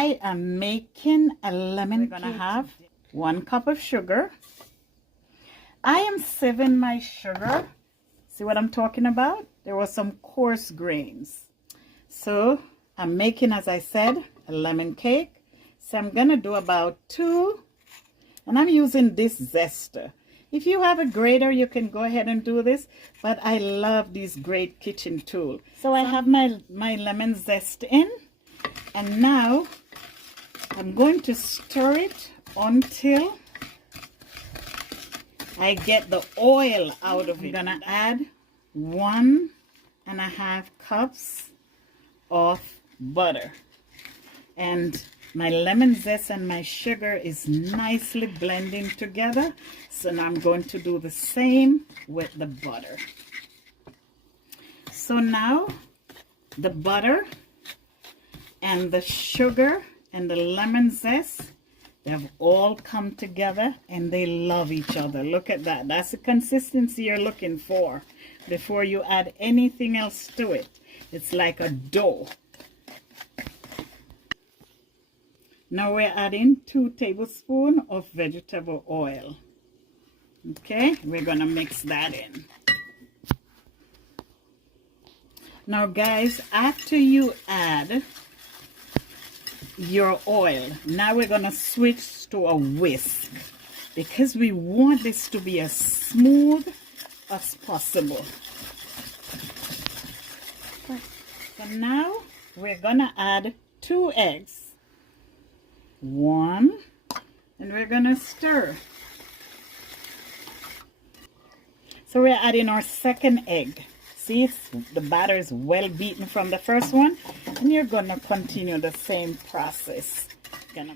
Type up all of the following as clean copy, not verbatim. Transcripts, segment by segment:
I am making a lemon cake. We're gonna have 1 cup of sugar. I am sieving my sugar. See what I'm talking about? There were some coarse grains. So I'm making, as I said, a lemon cake. So I'm gonna do about 2, and I'm using this zester. If you have a grater, you can go ahead and do this, but I love these great kitchen tools. So I have my lemon zest in, and now I'm going to stir it until I get the oil out of it. I'm gonna add 1.5 cups of butter, and my lemon zest and my sugar is nicely blending together. So now I'm going to do the same with the butter. So now the butter and the sugar and the lemon zest, they have all come together and they love each other. Look at that. That's the consistency you're looking for before you add anything else to it. It's like a dough. Now we're adding 2 tablespoons of vegetable oil. Okay, we're gonna mix that in. Now guys, after you add your oil, now we're gonna switch to a whisk because we want this to be as smooth as possible. So now we're gonna add 2 eggs. 1, and we're gonna stir. So we're adding our 2nd egg. See, the batter is well beaten from the first one, and you're gonna continue the same process.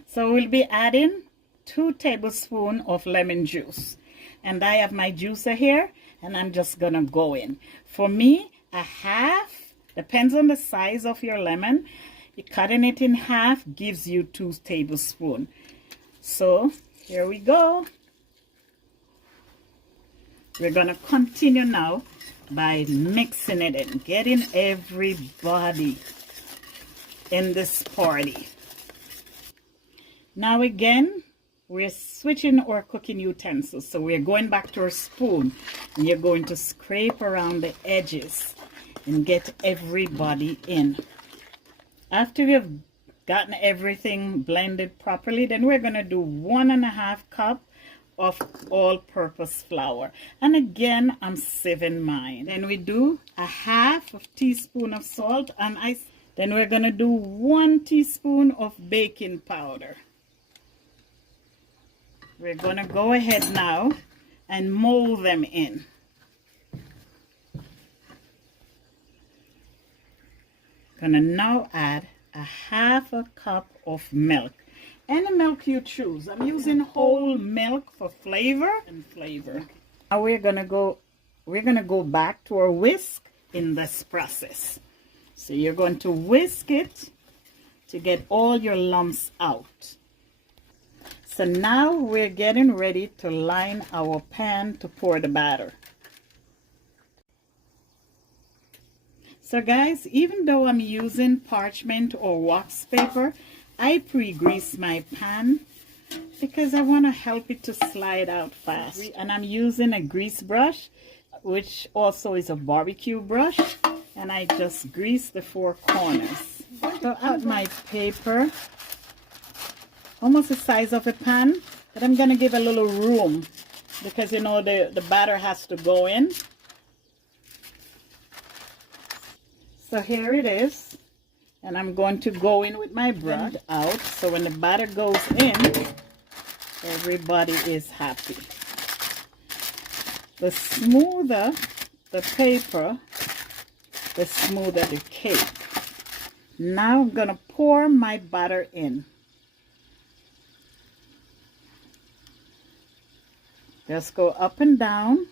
So we'll be adding 2 tablespoons of lemon juice, and I have my juicer here, and I'm just gonna go in. For me, a half, depends on the size of your lemon. Cutting it in half gives you 2 tablespoons. So here we go. We're going to continue now by mixing it in, getting everybody in this party. Now again, we're switching our cooking utensils. So we're going back to our spoon, and you're going to scrape around the edges and get everybody in. After you've gotten everything blended properly, then we're going to do 1.5 cup of all-purpose flour. And again, I'm sieving mine. Then we do a 1/2 teaspoon of salt, and then we're going to do 1 teaspoon of baking powder. We're going to go ahead now and mold them in. Gonna now add a 1/2 cup of milk. Any milk you choose. I'm using whole milk for flavor and flavor. Now we're gonna go back to our whisk in this process. So you're going to whisk it to get all your lumps out. So now we're getting ready to line our pan to pour the batter. So guys, even though I'm using parchment or wax paper, I pre-grease my pan because I want to help it to slide out fast. And I'm using a grease brush, which also is a barbecue brush, and I just grease the 4 corners. So out my paper, almost the size of a pan, but I'm going to give a little room because you know the batter has to go in. So here it is, and I'm going to go in with my brush out, so when the batter goes in, everybody is happy. The smoother the paper, the smoother the cake. Now I'm going to pour my batter in. Just go up and down.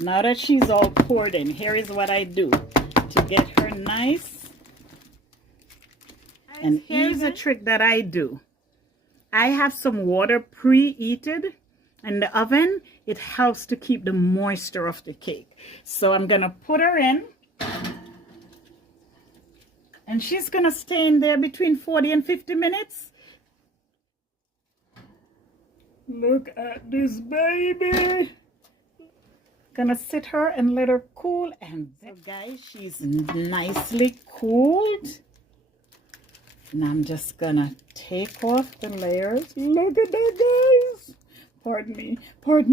Now that she's all poured in, here is what I do to get her nice. And here's a trick that I do. I have some water preheated, in the oven, it helps to keep the moisture of the cake. So I'm gonna put her in, and she's gonna stay in there between 40 and 50 minutes. Look at this baby. Gonna sit her and let her cool. And so guys, she's nicely cooled. And I'm just gonna take off the layers. Look at that, guys. Pardon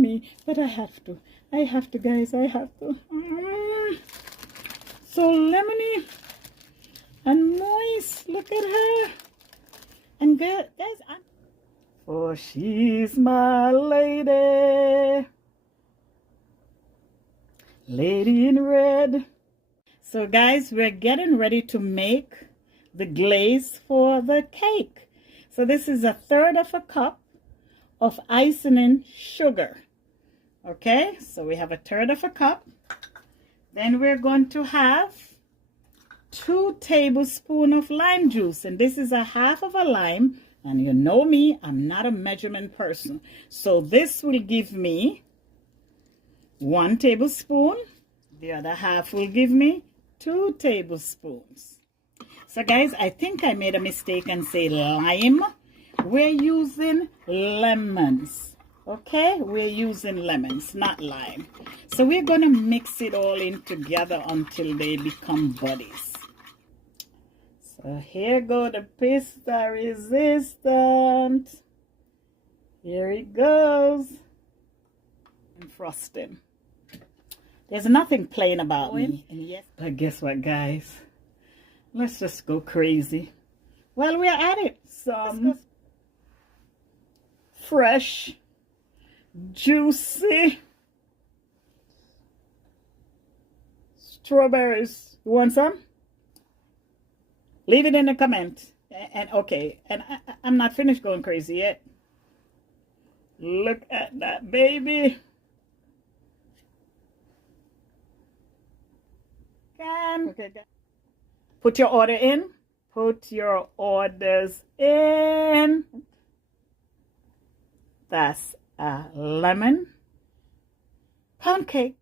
me, but I have to, guys, I have to. So lemony and moist. Look at her. And guys, oh, she's my lady. Lady in red. So guys, we're getting ready to make the glaze for the cake. So this is 1/3 cup of icing sugar. Okay, so we have 1/3 cup. Then we're going to have 2 tablespoons of lime juice, and this is 1/2 lime. And you know me, I'm not a measurement person. So this will give me 1 tablespoon. The other half will give me 2 tablespoons. So guys, I think I made a mistake and say lime. We're using lemons. Okay, we're using lemons, not lime. So we're going to mix it all in together until they become buddies. So here go the pista resistant. Here it goes. And frosting. There's nothing plain about me. And yes, but guess what, guys? Let's just go crazy. Well, we're at it. Some fresh, juicy strawberries. You want some? Leave it in the comment. And okay, and I'm not finished going crazy yet. Look at that baby. Okay, put your order in. Put your orders in. That's a lemon pound cake.